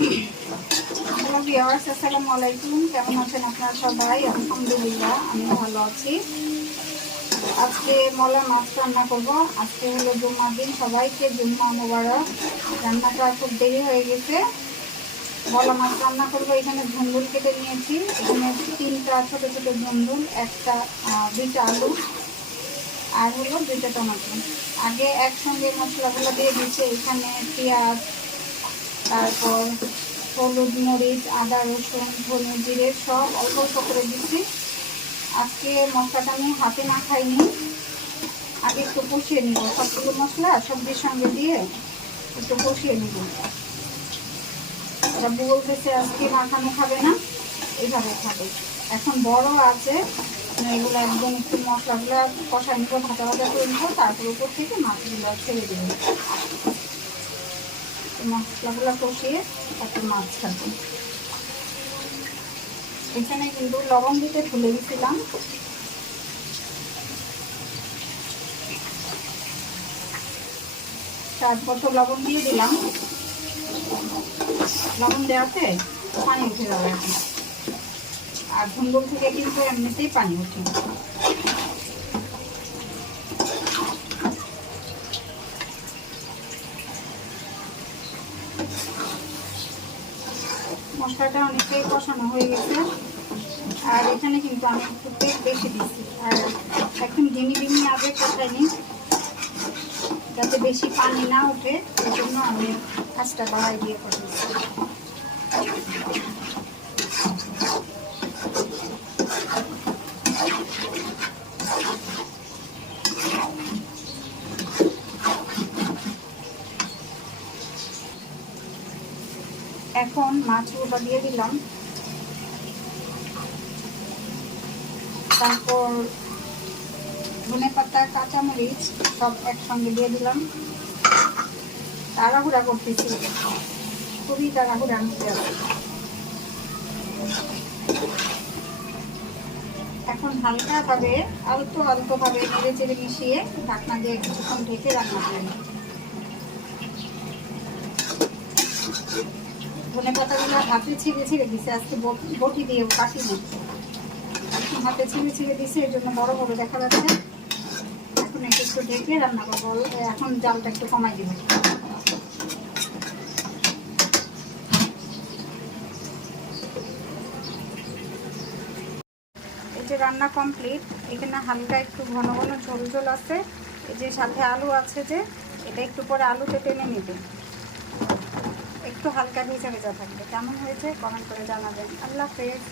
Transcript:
Hello viewers, আসসালামু আলাইকুম। কেমন আছেন আপনারা সবাই? আলহামদুলিল্লাহ, আমি ভালো আছি। আজকে মলা মাছ রান্না করব। আজকে হলো জুম্মার দিন, সবাইকে জুম্মা মোবারক। রান্নাটা খুব দেরি হয়ে গেছে। মলা মাছ রান্না করবো। এখানে ঝুমঝুল কেটে নিয়েছি। এখানে 3টা ছোট ছোট ঝুমঝুল, দুইটা আলু আর হলো 2টা টমেটো। আগে একসঙ্গে মশলাগুলো দিয়ে দিচ্ছি। এখানে পেঁয়াজ, তারপর হলুদ, মরিচ, আদা, রসুন, ধনে, জিরে সব অল্প অল্প করে দিচ্ছি। আজকে মশলাটা আমি হাতে না খাইনি, আগে একটু কষিয়ে নিব। সবগুলো মশলা সবজির সঙ্গে দিয়ে একটু কষিয়ে নিব। ওরা বলতেছে আজকে মাখানো খাবে না, এইভাবে খাবে। এখন বড় আছে, এগুলো একদম একটু মশলাগুলো কষাই নিব, ভাজা ভাজা করে নিব, তারপর উপর থেকে মাছগুলো ছেড়ে দেবো। মশলাগুলো কষিয়ে তারপর মাছ থাকবে। এখানে কিন্তু লবণ দিতে ভুলে গেছিলাম। তারপর তো লবণ দিয়ে দিলাম। লবণ দেওয়াতে পানি উঠে যাবে এখন। আর ঝুমঝুল থেকে কিন্তু এমনিতেই পানি উঠে। মশলাটা অনেকটাই কষানো হয়ে গেছে। আর এখানে কিন্তু আমি একটু তেল বেশি দিচ্ছি। আর একদম ডিমি ডিমি আগে কষাইনি, যাতে বেশি পানি না উঠে, এই জন্য আমি কাজটা বাড়াই দিয়ে কষাইছি। এখন মাছগুলো দিয়ে দিলাম। তারপর ধনেপাতা, কাঁচামরিচ সব একসঙ্গে দিয়ে দিলাম। তাড়াহুড়া করতেছি, খুবই তাড়াহুড়া মধ্যে আছে। এখন হালকাভাবে আলতোভাবে নেড়ে চেড়ে মিশিয়ে ঢাকনা দিয়ে কিছুক্ষণ ঢেকে রান্না করে নিই। ধনেপাতাগুলো হাতে ছিঁড়ে ছিঁড়ে দিছে, আজকে বটি দিয়ে কাটিনি, হাতে ছিঁড়ে ছিঁড়ে দিছে, এর জন্য বড় বড় দেখা যাচ্ছে। এখন একটু ঢেকে রান্না করবো। এখন জালটা একটু কমাই দিব। এই যে রান্না কমপ্লিট। এখানে হালকা একটু ঘন ঘন ঝোল ঝোল আছে। এই যে সাথে আলু আছে, যে এটা একটু পরে আলুতে টেনে নেবে, একটু হালকা ভেজা ভেজা থাকবে। কেমন হয়েছে কমেন্ট করে জানাবেন। আল্লাহ হাফেজ।